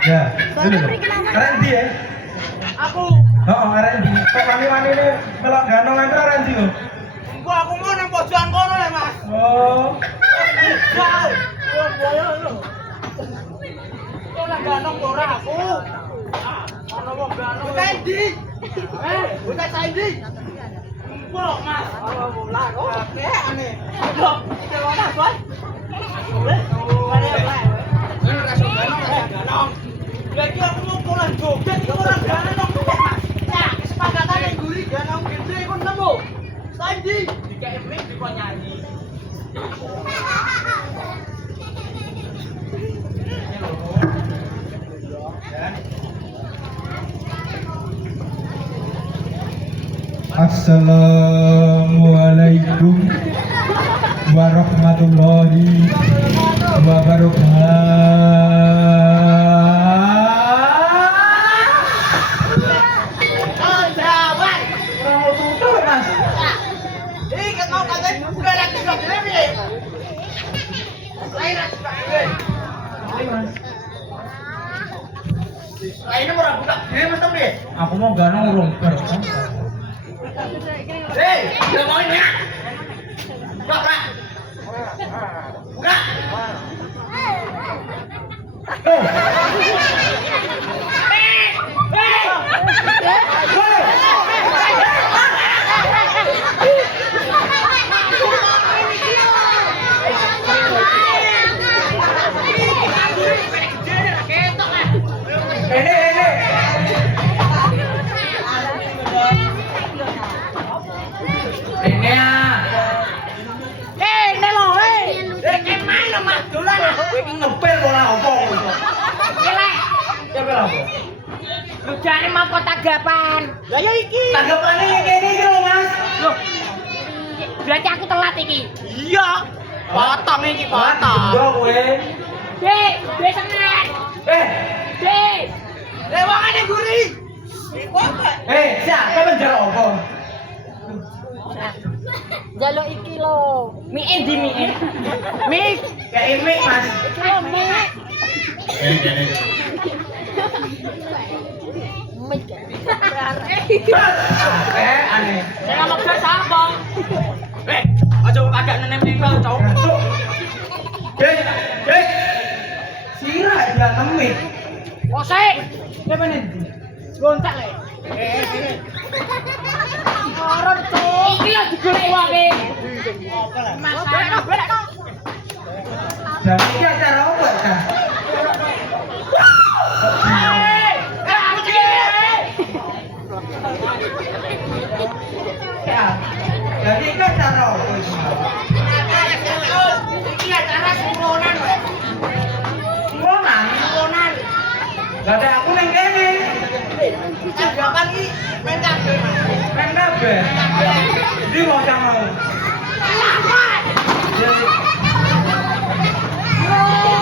Ya, dulu lho. R&B ya? Aku. Oh, R&B. Kok wani-wani ini melok ganong itu R&B lho? Enggak, aku mau nang pojokan kono ya, Mas. Oh. Jauh. Oh, boyo lho. Kok nang ganong ora aku. Ono wong ganong. Saindi. Bukan Saindi. Kok, Mas. Oh, mulai kok. Oke, aneh. Kok, iki ora, Mas. Lagi aku mau pulang joget, itu orang ganong Mas. Nah, kesepakatan yang gurih ganong gede aku nemu. Saindi, di KMP di kok nyanyi. Assalamualaikum warahmatullahi wabarakatuh. Oh, jawab. Mau tutup, Mas. Ih, kan mau katanya udah lagi sudah gede. Lain lagi sudah gede. Lainnya mau buka gede, Mas Tom deh. Aku mau ganong urung. Hei, udah mau ini ya? Buka. Buka. Ini ya. Ini loh, ini mana Mas Dolan? Iki ngepel ora opo. Gila. Ya apa? Lu jane mau tanggapan. Lah ya iki. Tanggapane yang kene iki lho, Mas. Loh. Berarti aku telat iki. Iya. Potong iki potong. Yo kowe. Dek, seneng. Dek. Lewangane gurih. Siapa penjara opo? Jaluk iki lho. Mie di mie. Mie Kayak ini, Mas. Iki lho mie. Mie kan. Aneh. saya ngomong ke siapa? Aja agak nenek tinggal, cowok. Dek. Sira ya nemit. Oh, saya. Siapa nih? Gontak le. Orang tuh. Iki lah digolek wae. Mas, golek no. Dan iki acara apa ta? Ya. Jadi iki acara apa iki? Iki acara sempurnan, Pak. Sempurnan. Gak ada aku neng kene. Anggapan iki main kabel. Neng kabeh. Jadi mau sama mau.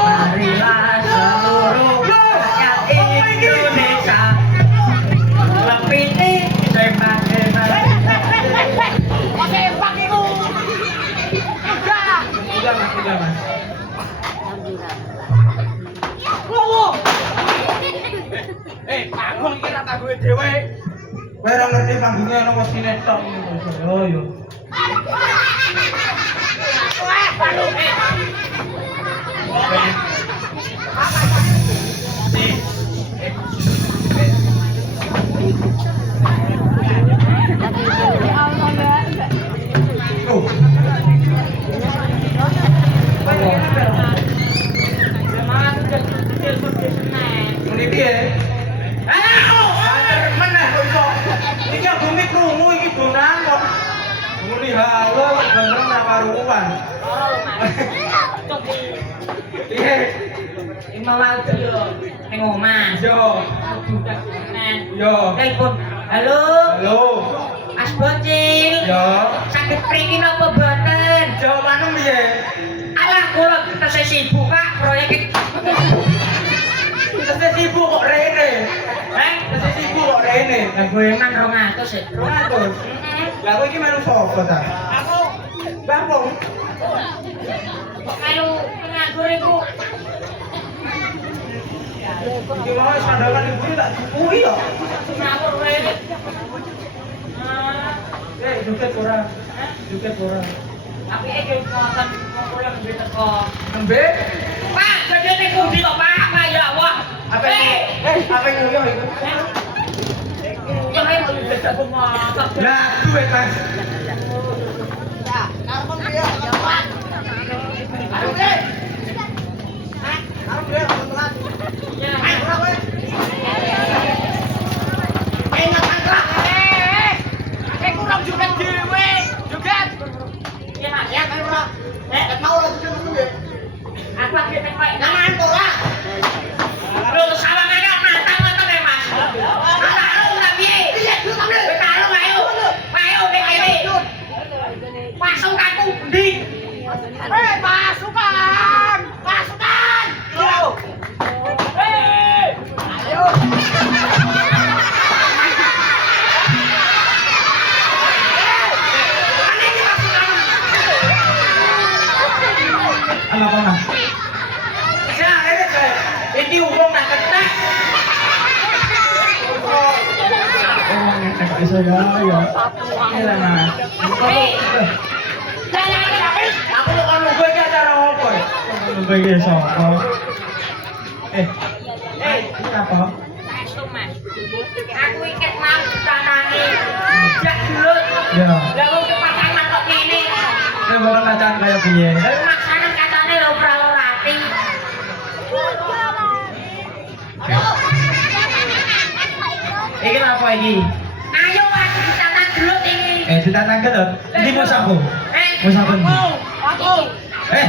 Marilah seluruh rakyat Indonesia lepiti sepak-sepak. Pakai pak itu. Enggak. Udah mas. Lowo. Panggung iki rata gue dhewe. Kowe ora ngerti panggungnya ana mesine tok. Oh yo. Ini piye? Meneh kok iso. Iki bumi krungu iki donan kok. Muni halo bener ora karuan. Piye? Imawal yo ning omah. Yo. Yo. Telepon. Halo. Halo. Mas Bocil. Yo. Sakit priki napa boten? Jawabanmu piye? Alah kula tesih sibuk Pak, proyek Tesih sibuk kok rene. Tesih sibuk kok rene. Lah gue emang 200 ya. 200. Lah kowe iki melu sapa ta? Aku Mbah Pung. Kok melu penganggur iku? Iki mau sandangan ibu tak dipui ya. Ngawur wae. Joget ora? Joget ora? Tapi iki ngoten kumpul nembe teko. Nembe? Pak, gedene pundi to, Pak? Pak ya Allah. Apa iki? Apa nguyuh iku? Ya ayo mesti beda ngotot. Lah, duwe Mas. Karepmu piye? Jawab. Ayo, Bre. Ayo, Bre, telat. Ya. Ayo, ora kowe. Enak angklak. Kurang joget dhewe. Joget. Ya, Mas. Ya, kan ora. Mau ora joget ngono nggih. Aku lagi pengen Namaan kok ora? lho sawangane matang-matang ya, Mas. Ana ora piye? Iya, lu sampe. Karo ayo. Ayo nek kene. Pasukanku ndi? Pasukan! Pasukan! Ayo! Ayo! Apa Mas? Ya, iki wong nak ketek. Oh, ngecek iso ya. Iya Mas. Aku kok nunggu iki acara opo ya? Nunggu iki sapa? Ini apa? Saestu, Mas. Aku iket mau tanane. Jak dulur. Ya. Lah wong kepasangan kok ngene. Ini bukan bacaan kayak piye. Maksanen katane lho pralorati. Iki apa iki? Ayo Mas ditatan dulu iki. Ditatang kedot. Ini musaku. Musaku. Aku! Eh.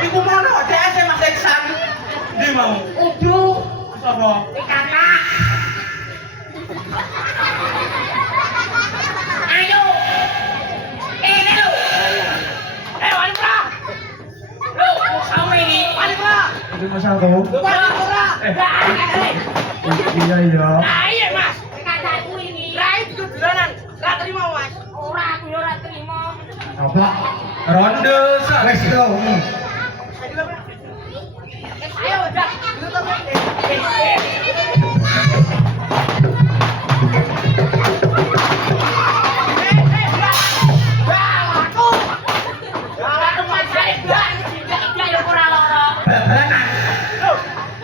Iku mau no, CS Mas Iksan. Di mau. Uduh, Sapa? kakak. Ayo. Ini lho. Wali pra! Lho, sama ini. Wali pra! Ini musaku. Wali pra! Iya iya. Iya, Mas! Kakakku ini. Rai itu dolanan. Ra terima, Mas. Ora aku yo ora trimo. Apa? Ronde sak. Wes go. Ayo, udah. Dulu temen.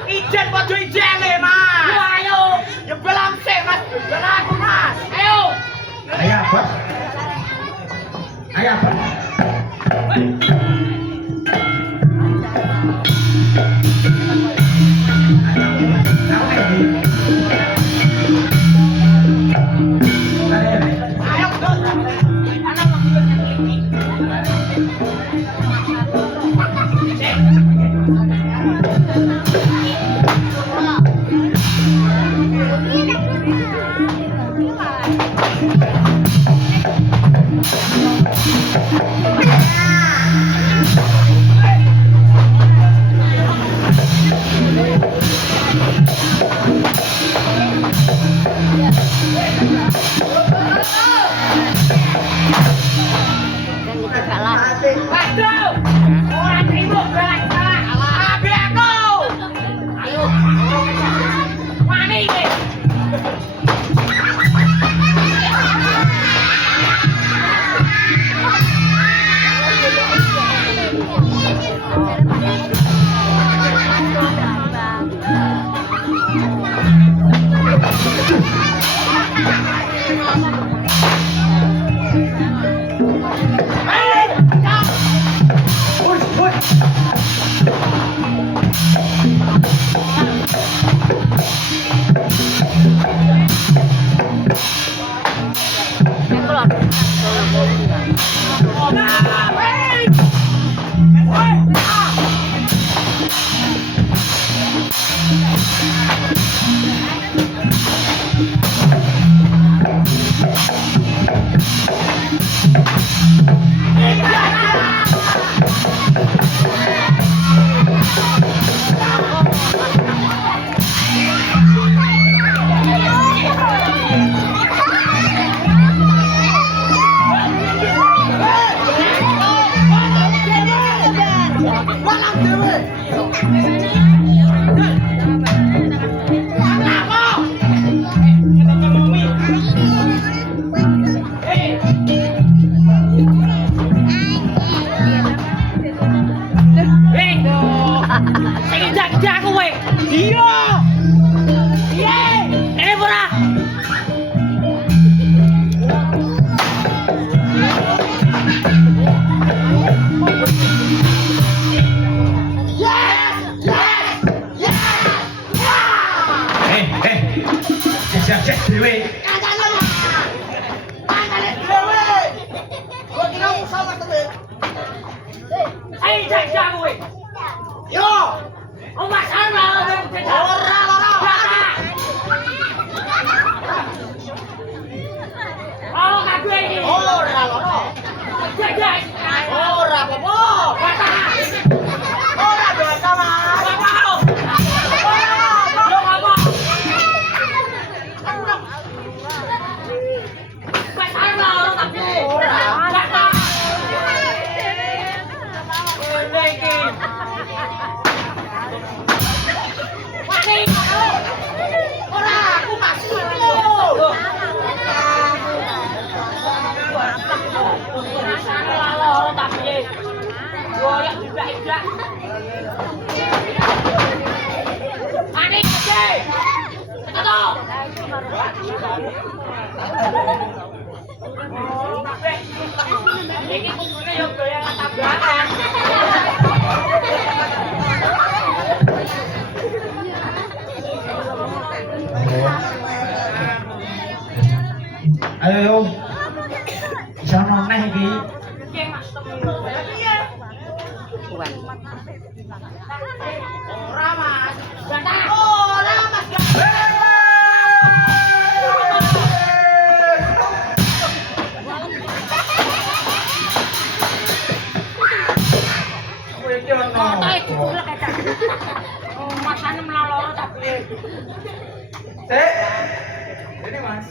Ijen padha ijene, Mas. Ayo. Ya belam sik, Mas. Bel aku, Mas. Ayo. Ayo apa? Ayo apa? Ayo, Dut. Ana maksud yang ini. Waduh. Ora trimo galak salah. Abi aku. Ayo. Wani iki. Siap-siap dewe. Ini kumpulnya yang goyangan tabrakan. Ayo yo. Bisa noneh iki. Oke, Mas Temu. Iya. Ora, Mas. Gantah. Ora, Mas. Masane melaloro tapi. Ini Mas.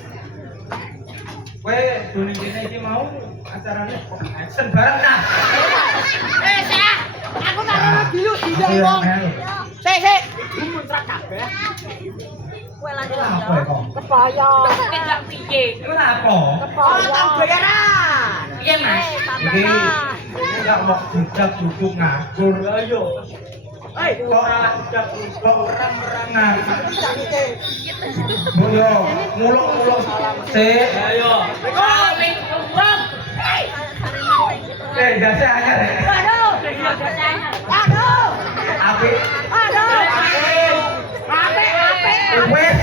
Kowe doni kene iki mau acarane action bareng nah. Saya, aku tak ada dulu tidak ngomong. Sik. Muncrat kabeh. Kowe lanjut. Apa ya kok? Kebaya. Tidak piye. Iku apa? Kebaya. Tang bayaran. Piye, Mas? Iki enggak mau budak duduk nganggur ayo. Ora budak duduk orang-orangan. Yo, muluk-muluk sik. Ayo. Saling urung. Gase anyar. Aduh. Aduh. Apik. Aduh. Apik. Wes.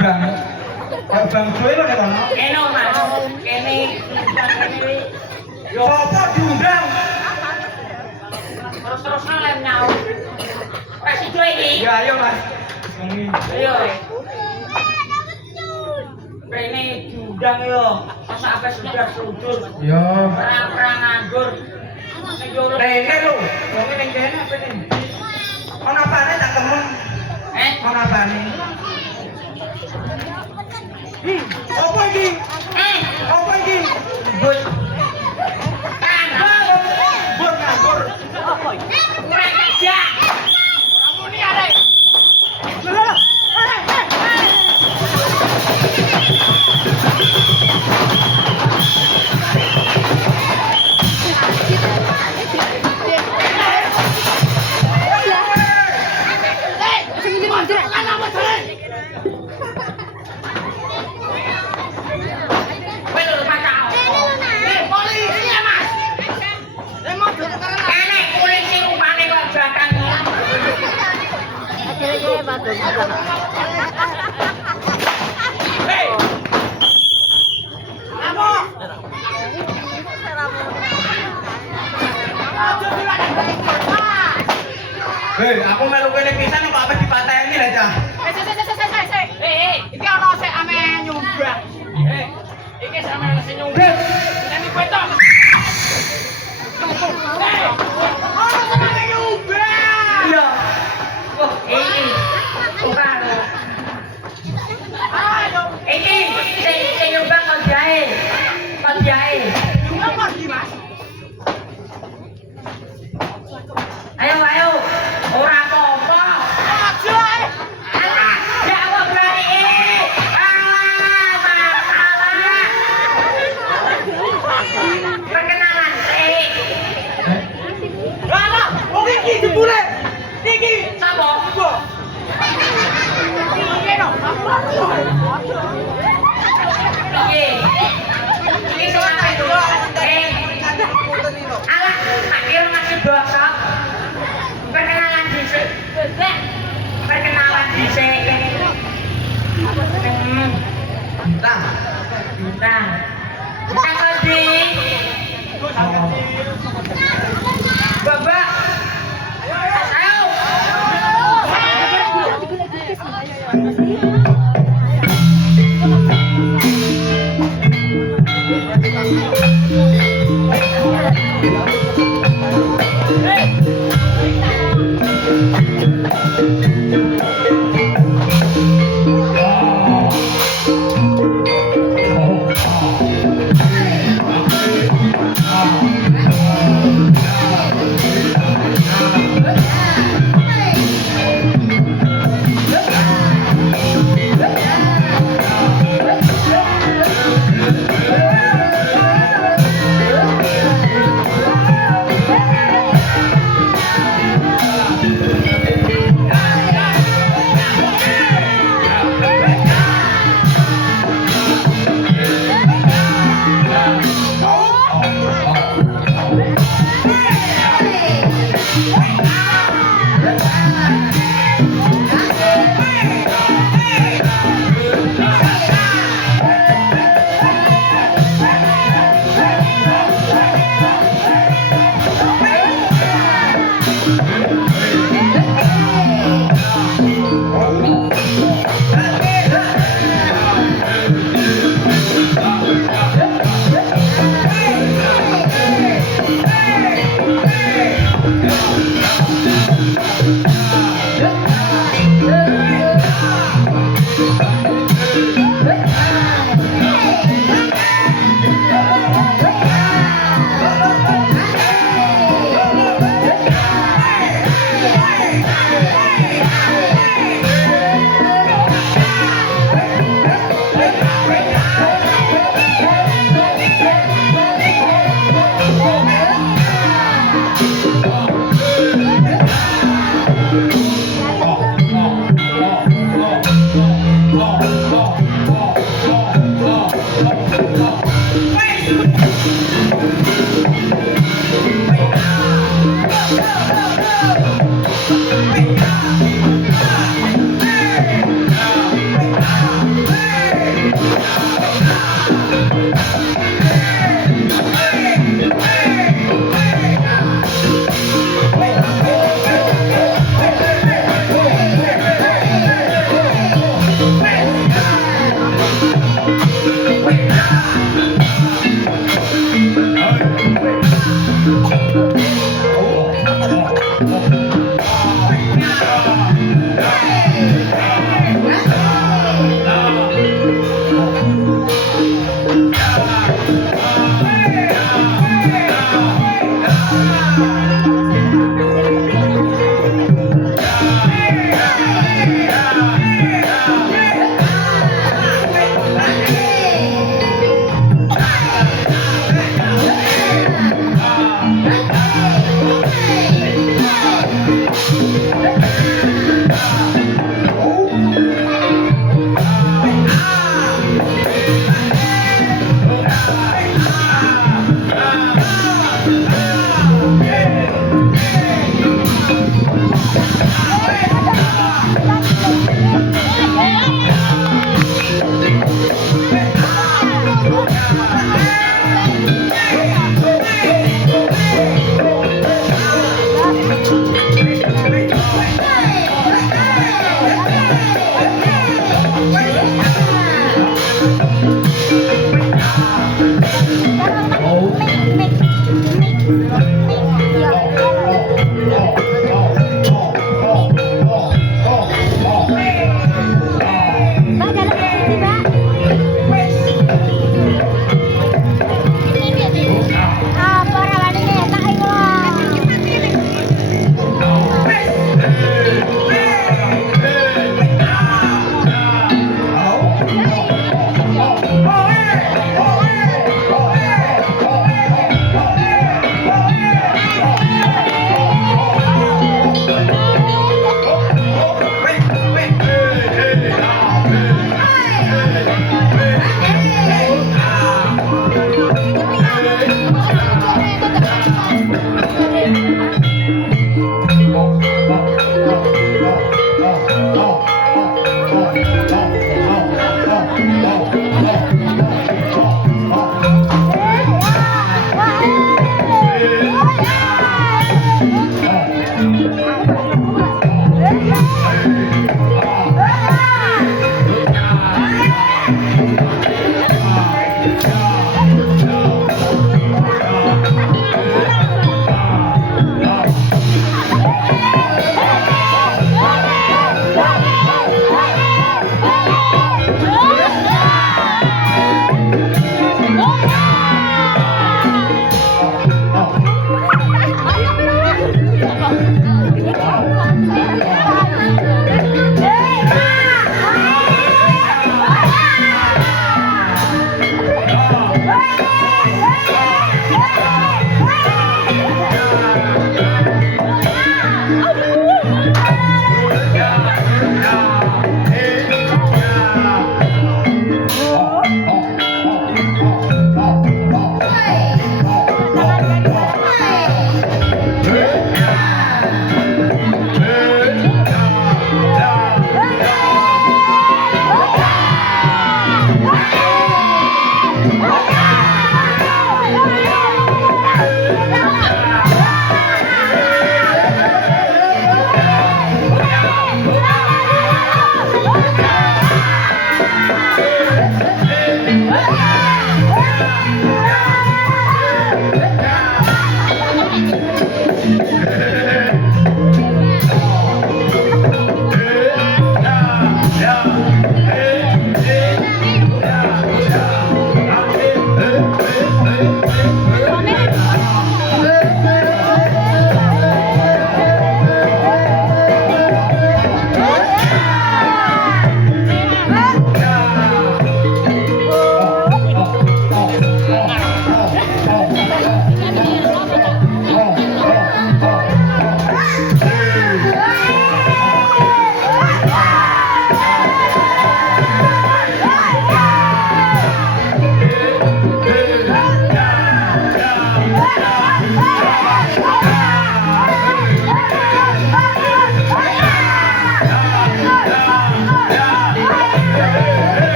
Bang. Bang Joy lho nek kono. Kene, Mas. Kene kene. Yo apa diundang? Terus lem nyau. Residu iki. Ya ayo Mas. Wengi. Ayo. Rene diundang yo. Masa apa sudah sujud. Yo. Perang-perang nganggur. Ngejolo. Rene lho. Wong ning kene apa nih? Ono apane tak temen? Ono apane? Apa iki? Apa iki? But. Bur nganggur. Kurang kerja. Muni arek. Hei, aku melu kene pisan kok apa dipateni lah, Cah. Iki ana sik ame nyumbang. Iki sama sing nyumbang. Ini foto. Ana sik ame nyumbang. Iya. Wah, ini. Bukan. Ayo. Ini sing nyumbang kok jae. Kok jae. Apa iki, Mas?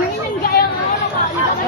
Jenenge